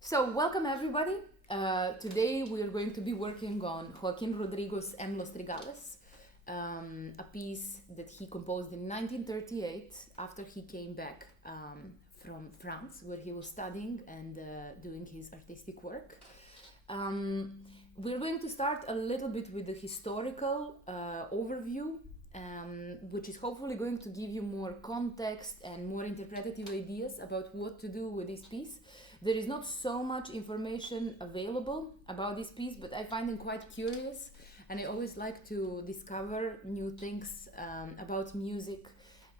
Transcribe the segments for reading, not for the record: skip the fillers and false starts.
So, welcome everybody. Today we are going to be working on Joaquin Rodrigo's En Los Trigales, a piece that he composed in 1938 after he came back from France, where he was studying and doing his artistic work. Um, we're going to start a little bit with the historical overview, which is hopefully going to give you more context and more interpretative ideas about what to do with this piece. There is not so much information available about this piece, but I find it quite curious, and I always like to discover new things about music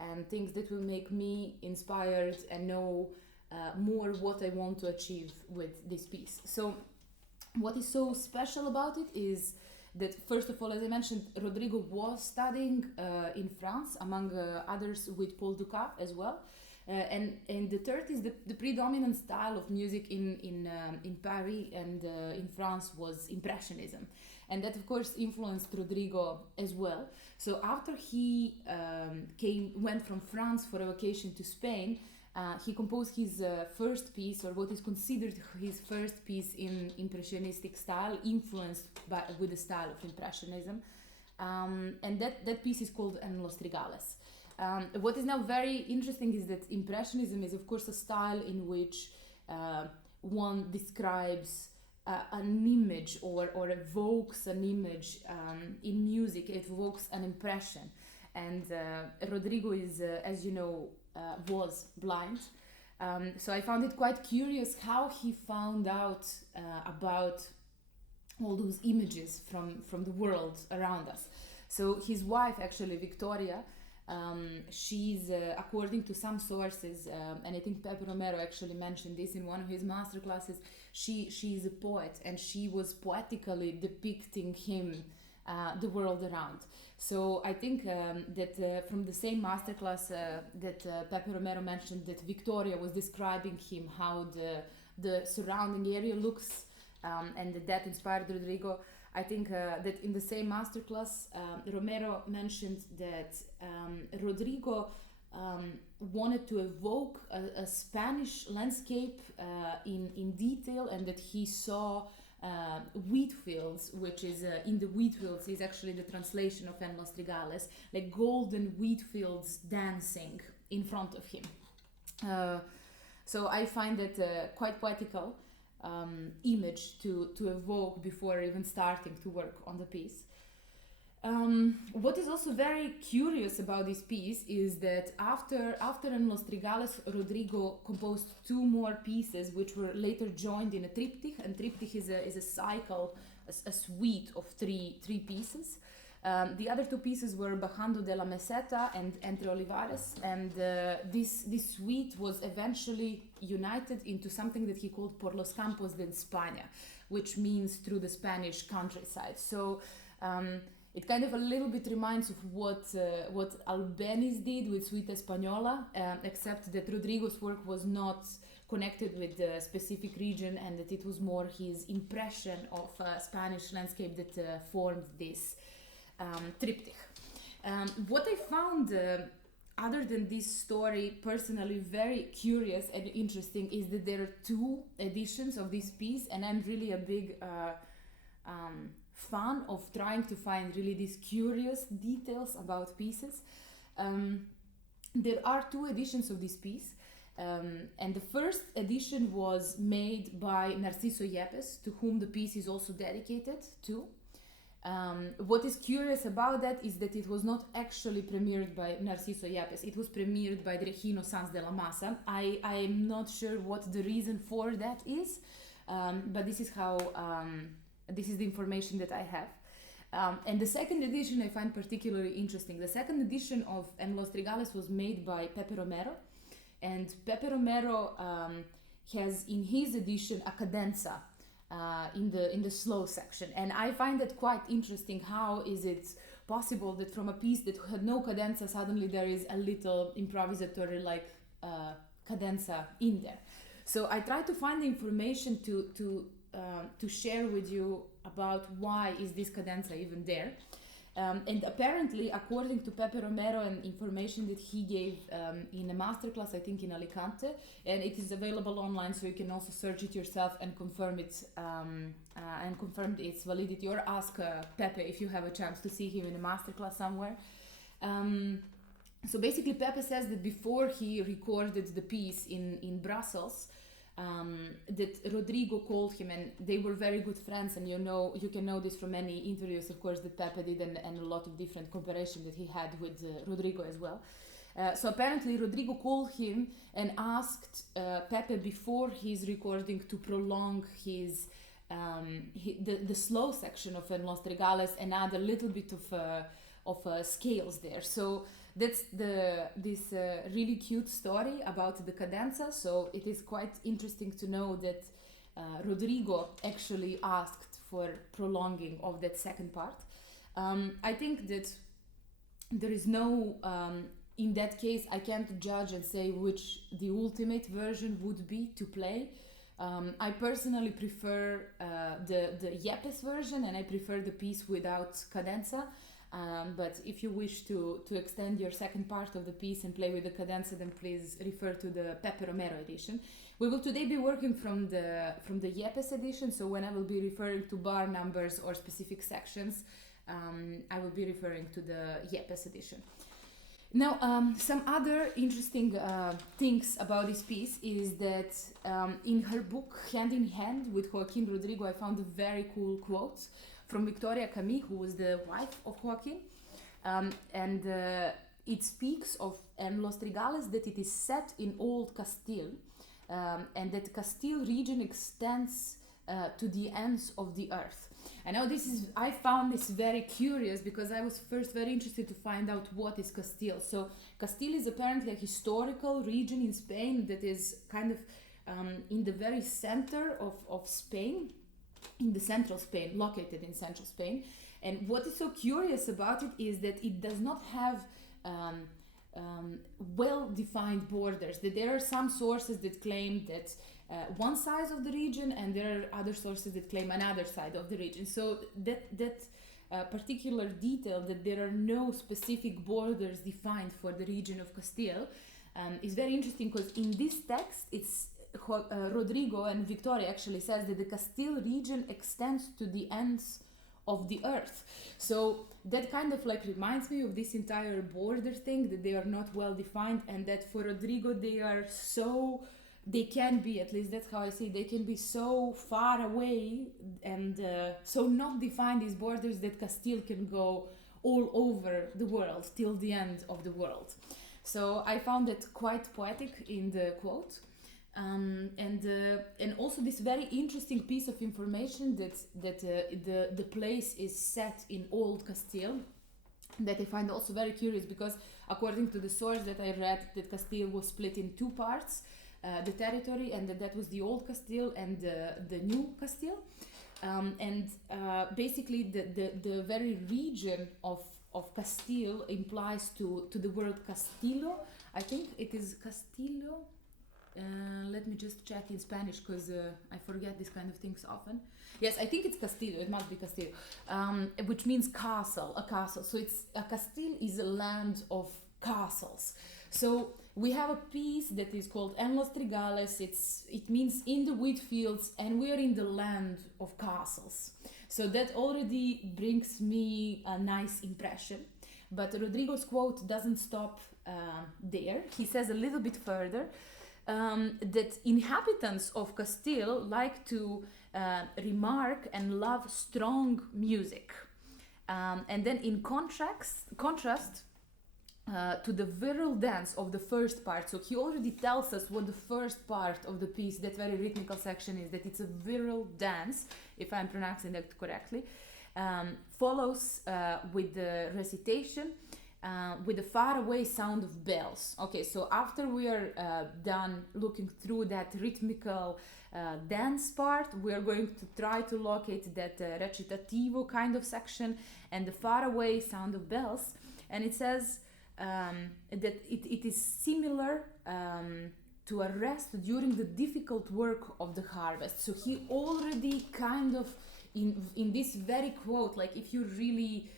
and things that will make me inspired and know more what I want to achieve with this piece. So, what is so special about it is that, first of all, as I mentioned, Rodrigo was studying in France, among others with Paul Dukas as well. And in the 30s, the predominant style of music in Paris and in France was Impressionism. And that, of course, influenced Rodrigo as well. So after he went from France for a vacation to Spain, he composed his first piece, or what is considered his first piece in Impressionistic style, influenced with the style of Impressionism. And that piece is called En Los Trigales. What is now very interesting is that Impressionism is, of course, a style in which one describes an image or evokes an image in music. It evokes an impression. And Rodrigo is, as you know, was blind. So I found it quite curious how he found out about all those images from the world around us. So his wife, actually, Victoria, she's, according to some sources, and I think Pepe Romero actually mentioned this in one of his master classes, she is a poet, and she was poetically depicting him, the world around. So I think that from the same masterclass that Pepe Romero mentioned, that Victoria was describing him, how the surrounding area looks, and that inspired Rodrigo. I think that in the same masterclass, Romero mentioned that Rodrigo wanted to evoke a Spanish landscape in detail, and that he saw wheat fields, which is in the wheat fields is actually the translation of En Los Trigales, like golden wheat fields dancing in front of him. So I find that quite poetical image to evoke before even starting to work on the piece. What is also very curious about this piece is that after En Los Trigales, Rodrigo composed two more pieces which were later joined in a triptych, and triptych is a cycle, a suite of three pieces. The other two pieces were Bajando de la Meseta and Entre Olivares, and this suite was eventually united into something that he called Por los Campos de España, which means through the Spanish countryside. So it kind of a little bit reminds of what Albéniz did with Suite Española, except that Rodrigo's work was not connected with the specific region, and that it was more his impression of Spanish landscape that formed this triptych. What I found, other than this story, personally very curious and interesting, is that there are two editions of this piece, and I'm really a big fan of trying to find really these curious details about pieces. There are two editions of this piece, and the first edition was made by Narciso Yepes, to whom the piece is also dedicated to. What is curious about that is that it was not actually premiered by Narciso Yepes, it was premiered by Regino Sanz de la Masa. I am not sure what the reason for that is, but this is how this is the information that I have. And the second edition I find particularly interesting. The second edition of En Los Trigales was made by Pepe Romero, and Pepe Romero has in his edition a cadenza in the slow section, and I find that quite interesting. How is it possible that from a piece that had no cadenza, suddenly there is a little improvisatory like cadenza in there? So I try to find the information to share with you about why is this cadenza even there. And apparently, according to Pepe Romero and information that he gave in a masterclass, I think in Alicante, and it is available online, so you can also search it yourself and confirm it and confirm its validity, or ask Pepe if you have a chance to see him in a masterclass somewhere. So basically, Pepe says that before he recorded the piece in Brussels, that Rodrigo called him, and they were very good friends, and you can know this from many interviews, of course, that Pepe did, and a lot of different cooperation that he had with Rodrigo as well. So apparently Rodrigo called him and asked Pepe before his recording to prolong the slow section of En Los Trigales and add a little bit of scales there. So that's this really cute story about the cadenza. So it is quite interesting to know that Rodrigo actually asked for prolonging of that second part. I think that there is no, in that case, I can't judge and say which the ultimate version would be to play. I personally prefer the Yepes version, and I prefer the piece without cadenza. But if you wish to extend your second part of the piece and play with the cadenza, then please refer to the Pepe Romero edition. We will today be working from the Yepes edition, so when I will be referring to bar numbers or specific sections, I will be referring to the Yepes edition. Now, some other interesting things about this piece is that in her book, Hand in Hand with Joaquin Rodrigo, I found a very cool quote from Victoria Camille, who was the wife of Joaquin, and it speaks of En Los Trigales, that it is set in Old Castile, and that Castile region extends to the ends of the earth. And now I found this very curious, because I was first very interested to find out what is Castile. So Castile is apparently a historical region in Spain that is kind of in the very center of Spain, in the central Spain, located in central Spain. And what is so curious about it is that it does not have well-defined borders. That there are some sources that claim that one side of the region, and there are other sources that claim another side of the region. So that particular detail, that there are no specific borders defined for the region of Castile, is very interesting, because in this text, it's Rodrigo and Victoria actually says that the Castile region extends to the ends of the earth. So that kind of like reminds me of this entire border thing, that they are not well defined, and that for Rodrigo they can be, at least that's how I see it, they can be so far away and so not defined, these borders, that Castile can go all over the world till the end of the world. So I found it quite poetic in the quote. And also this very interesting piece of information that the place is set in Old Castile, that I find also very curious, because according to the source that I read, that Castile was split in two parts, the territory, and that was the Old Castile and the New Castile, and basically the very region of Castile implies to the word Castillo. I think it is Castillo. Let me just check in Spanish, because I forget these kind of things often. Yes, I think it's Castillo. It must be Castillo, which means castle, a castle. So Castile is a land of castles. So we have a piece that is called En Los Trigales. It means in the wheat fields, and we are in the land of castles. So that already brings me a nice impression. But Rodrigo's quote doesn't stop there. He says a little bit further that inhabitants of Castile like to remark and love strong music. And then in contrast to the virile dance of the first part. So he already tells us what the first part of the piece, that very rhythmical section, is, that it's a virile dance, if I'm pronouncing that correctly, follows with the recitation, with the faraway sound of bells. Okay, so after we are done looking through that rhythmical dance part, we are going to try to locate that recitativo kind of section and the faraway sound of bells. And it says that it is similar to a rest during the difficult work of the harvest. So he already kind of, in this very quote, like if you really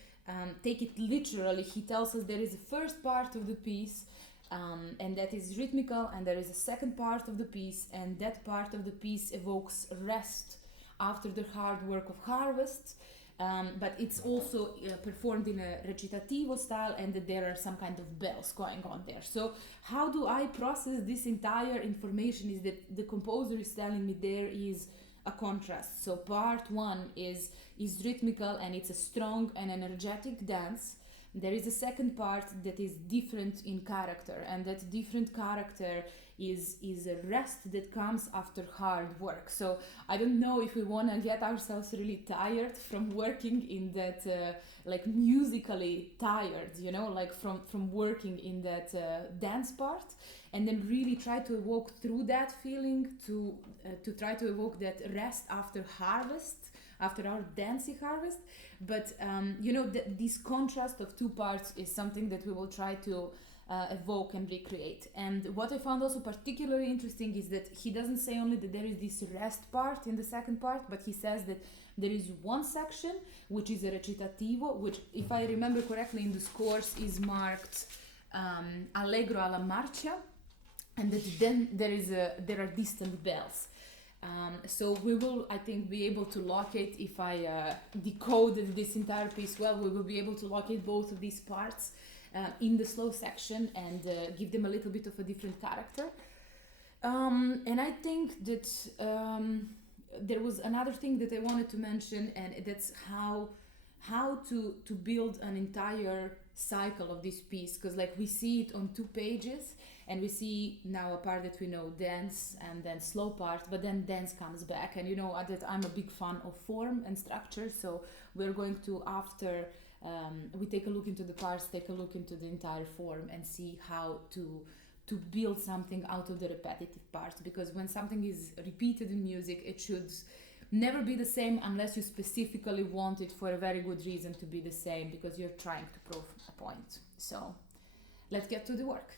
take it literally, he tells us there is a first part of the piece, and that is rhythmical, and there is a second part of the piece, and that part of the piece evokes rest after the hard work of harvest. But it's also performed in a recitativo style, and that there are some kind of bells going on there. So how do I process this entire information is that the composer is telling me there is a contrast. So part one is rhythmical, and it's a strong and energetic dance. There is a second part that is different in character, and that different character is a rest that comes after hard work. So I don't know if we want to get ourselves really tired from working in that like musically tired, you know, like from working in that dance part, and then really try to evoke through that feeling to try to evoke that rest after harvest, after our dancing harvest. But you know, this contrast of two parts is something that we will try to evoke and recreate. And what I found also particularly interesting is that he doesn't say only that there is this rest part in the second part, but he says that there is one section which is a recitativo, which, if I remember correctly, in the scores is marked allegro alla marcia, and that then there are distant bells. So we will, I think, be able to locate, if I decoded this entire piece well, we will be able to locate both of these parts in the slow section and give them a little bit of a different character. And I think that there was another thing that I wanted to mention, and that's how to build an entire cycle of this piece, because like we see it on 2 pages, and we see now a part that we know, dance, and then slow part, but then dance comes back. And you know that I'm a big fan of form and structure, so we're going to, after we take a look into the parts, take a look into the entire form and see how to build something out of the repetitive parts, because when something is repeated in music, it should never be the same unless you specifically want it for a very good reason to be the same, because you're trying to prove a point. So let's get to the work.